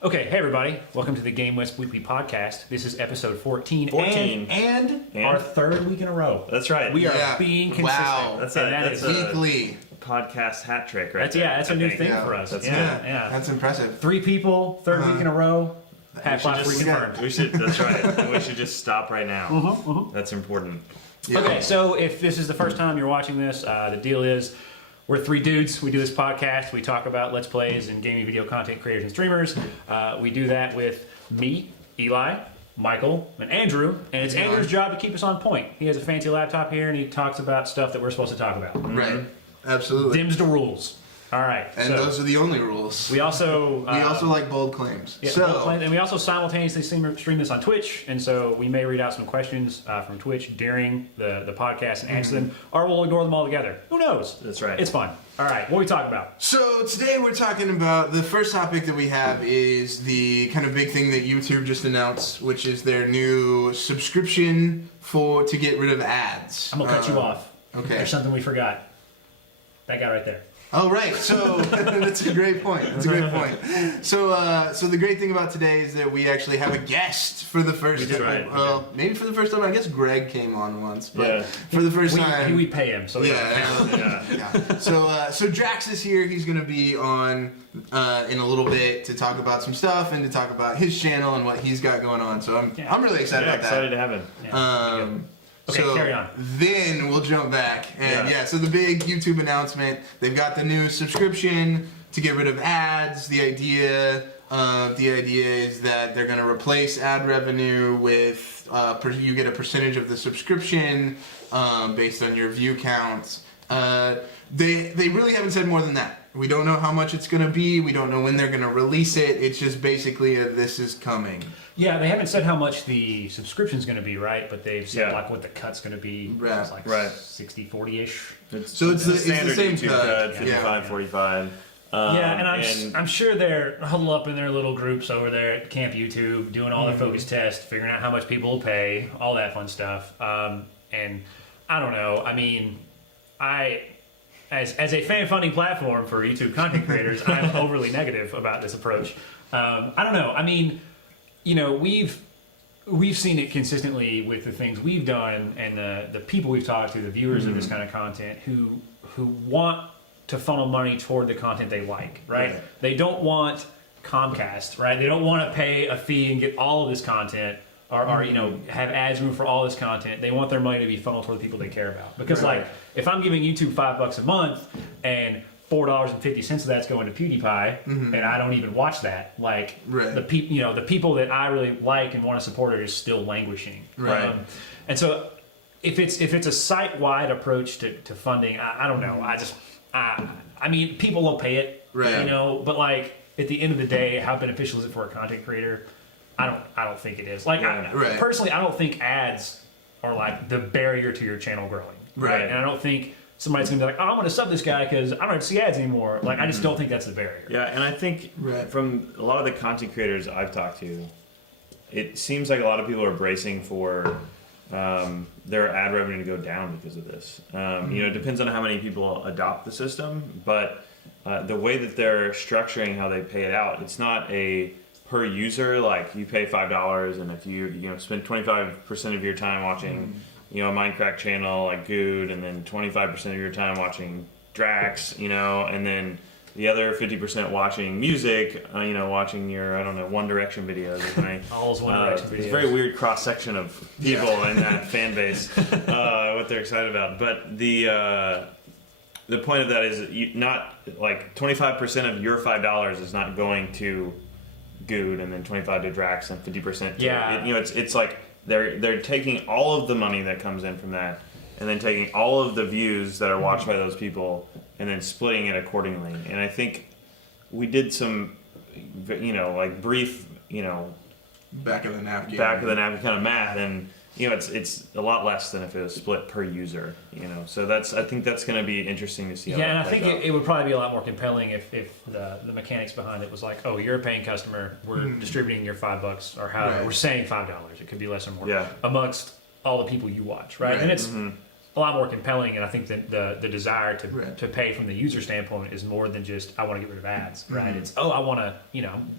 Okay, hey everybody. Welcome to the GameWisp Weekly Podcast. This is episode 14. 14. And our third week in a row. That's right. We are being consistent. Wow. That's weekly. A podcast hat trick, right? That's a new thing for us. That's That's impressive. 3 people, third week in a row. Hat flip reconfirmed. That's right. And we should just stop right now. That's important. Yeah. Okay, so if this is the first time you're watching this, the deal is we're 3 dudes. We do this podcast. We talk about Let's Plays and gaming video content creators and streamers. We do that with me, Eli, Michael, and Andrew. And it's Andrew's job to keep us on point. He has a fancy laptop here, and he talks about stuff that we're supposed to talk about. Right. Absolutely. Dims the rules. All right. And those are the only rules. We also like bold claims. Yeah, bold claims, and we also simultaneously stream this on Twitch, and so we may read out some questions from Twitch during the podcast and answer them, or we'll ignore them all together. Who knows? That's right. It's fun. All right, what are we talking about? So today we're talking about the first topic that we have is the kind of big thing that YouTube just announced, which is their new subscription to get rid of ads. I'm gonna cut you off. Okay. There's something we forgot. That guy right there. Oh, right. So that's a great point. So, the great thing about today is that we actually have a guest for the first time. Right. Well, maybe for the first time. I guess Greg came on once, but Yeah. for the first time, we pay him. So yeah. So Drax is here. He's going to be on in a little bit to talk about some stuff and to talk about his channel and what he's got going on. So I'm really excited about that. Excited to have him. Yeah. Okay, So carry on. then we'll jump back. And so the big YouTube announcement, they've got the new subscription to get rid of ads. The idea is that they're going to replace ad revenue with, you get a percentage of the subscription based on your view counts. They really haven't said more than that. We don't know how much it's going to be. We don't know when they're going to release it. It's just basically this is coming. Yeah, they haven't said how much the subscription's going to be, right? But they've said like what the cut's going to be. Right. It's like 60-40-ish. So it's the standard same YouTube cut. cut, 55-45. And I'm sure they're huddled up in their little groups over there at Camp YouTube, doing all their focus tests, figuring out how much people will pay, all that fun stuff. And I don't know. I mean, as a fan-funding platform for YouTube content creators, I'm overly negative about this approach. I don't know. I mean, you know, we've seen it consistently with the things we've done and the people we've talked to, the viewers of this kind of content who want to funnel money toward the content they like, right? They don't want Comcast, right? They don't want to pay a fee and get all of this content or you know, have ads room for all this content. They want their money to be funneled toward the people they care about. Because like, if I'm giving YouTube $5 a month and $4.50 of that's going to PewDiePie, and I don't even watch that. Like the people that I really like and want to support are just still languishing. Right. And so if it's a site-wide approach to funding, I don't know. I mean, people will pay it, right? You know, but like at the end of the day, how beneficial is it for a content creator? I don't think it is. Like personally, I don't think ads are like the barrier to your channel growing. Right. And I don't think somebody's gonna be like, oh, I'm gonna sub this guy because I don't have to see ads anymore. Like I just don't think that's the barrier. Yeah, and I think from a lot of the content creators I've talked to, it seems like a lot of people are bracing for their ad revenue to go down because of this. You know, it depends on how many people adopt the system, but the way that they're structuring how they pay it out, it's not a per user, like you pay $5 and if you spend 25% of your time watching a Minecraft channel like Good, and then 25% of your time watching Drax, and then the other 50% watching music, watching your, One Direction videos. All those One Direction videos. It's a very weird cross section of people in that fan base, what they're excited about. But the point of that is not like 25% of your $5 is not going to Good, and then 25 to Drax, and 50% to it's like they're taking all of the money that comes in from that, and then taking all of the views that are watched by those people, and then splitting it accordingly. And I think we did some, brief, back of the napkin kind of math, and it's a lot less than if it was split per user. So I think that's going to be interesting to see. How and I think it would probably be a lot more compelling if the mechanics behind it was like, oh, you're a paying customer, we're distributing your $5 or however, we're saying $5. It could be less or more amongst all the people you watch, right? And a lot more compelling, and I think that the desire Right. to pay from the user standpoint is more than just I want to get rid of ads, right? It's I want to,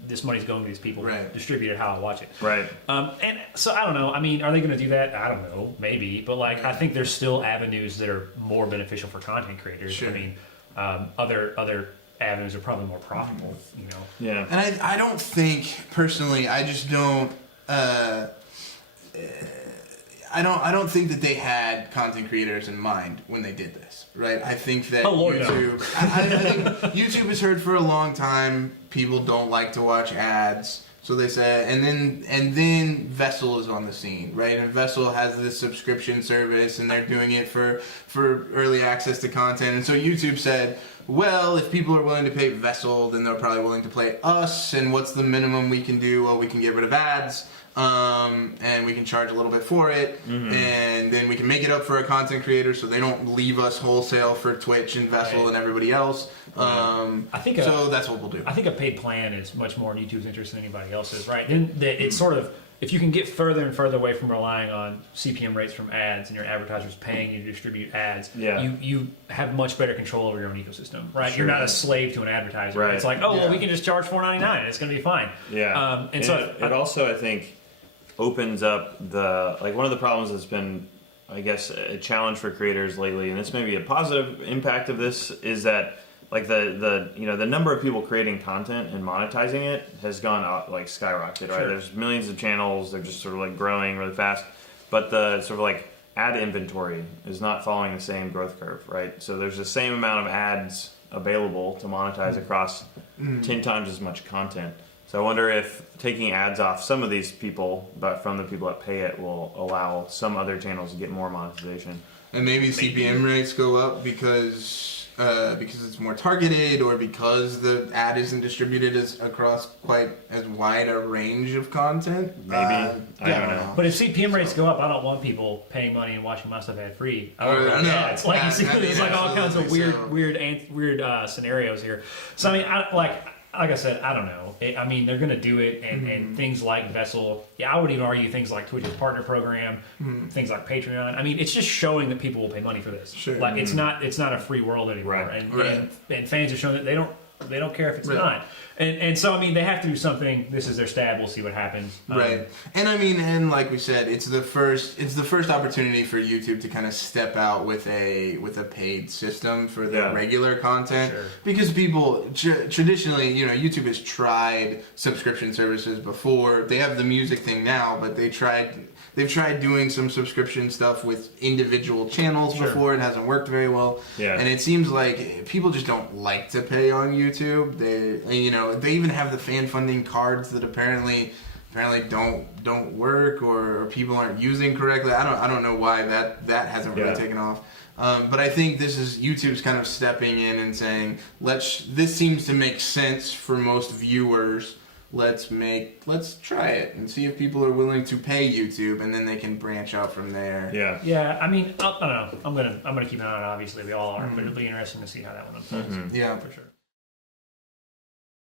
this money's going to these people, Right. distribute it how I watch it, Right. and so I don't know. I mean, are they going to do that? I don't know, maybe, but like I think there's still avenues that are more beneficial for content creators. Sure. I mean, other avenues are probably more profitable, Yeah. And I don't think personally. I just don't. I don't think that they had content creators in mind when they did this, right? I think that Oh, Lord, no. YouTube. I think YouTube has heard for a long time people don't like to watch ads, so they said, and then Vessel is on the scene, right? And Vessel has this subscription service, and they're doing it for early access to content, and so YouTube said, well, if people are willing to pay Vessel, then they're probably willing to pay us. And what's the minimum we can do? Well, we can get rid of ads, and we can charge a little bit for it, and then we can make it up for a content creator so they don't leave us wholesale for Twitch and Vessel and everybody else. I think so that's what we'll do. I think a paid plan is much more in YouTube's interest than anybody else's, right? Then it's sort of, if you can get further and further away from relying on CPM rates from ads and your advertisers paying you to distribute ads, you have much better control over your own ecosystem, right? You're not a slave to an advertiser. Right. It's like, well, we can just charge $4.99 and it's going to be fine. Yeah. And so it also, I think, opens up one of the problems that's been, I guess, a challenge for creators lately, and this may be a positive impact of this, is that like the number of people creating content and monetizing it has gone up, like skyrocketed, right? Sure. There's millions of channels, they're just sort of like growing really fast, but the sort of like ad inventory is not following the same growth curve, right? So there's the same amount of ads available to monetize across 10 times as much content. So I wonder if taking ads off some of these people, but from the people that pay it, will allow some other channels to get more monetization. And maybe CPM rates go up because it's more targeted, or because the ad isn't distributed across quite as wide a range of content. Maybe. I don't know. But if CPM rates go up, I don't want people paying money and watching my stuff ad free. I Or, want no, ads. Like you see, there's like all kinds of absolutely weird scenarios here. So I mean, like I said, I don't know. I mean, they're going to do it, and things like Vessel. Yeah, I would even argue things like Twitch's partner program, things like Patreon. I mean, it's just showing that people will pay money for this. Sure. Like it's not a free world anymore, Right. And fans have shown that they don't care if it's Right. not. And so I mean, they have to do something. This is their stab. We'll see what happens. Right. And I mean, and like we said, it's the first opportunity for YouTube to kind of step out with a paid system for their regular content. Sure. Because people traditionally, YouTube has tried subscription services before. They have the music thing now, but they've tried doing some subscription stuff with individual channels before. It hasn't worked very well. Yeah. And it seems like people just don't like to pay on YouTube. They even have the fan funding cards that apparently don't work, or people aren't using correctly. I don't know why that hasn't really taken off. But I think this is YouTube's kind of stepping in and saying, this seems to make sense for most viewers. Let's try it and see if people are willing to pay YouTube, and then they can branch out from there. Yeah. Yeah, I mean, I don't know. I'm gonna keep an eye on it. Obviously, we all are, but it'll be interesting to see how that one unfolds. Yeah. For sure.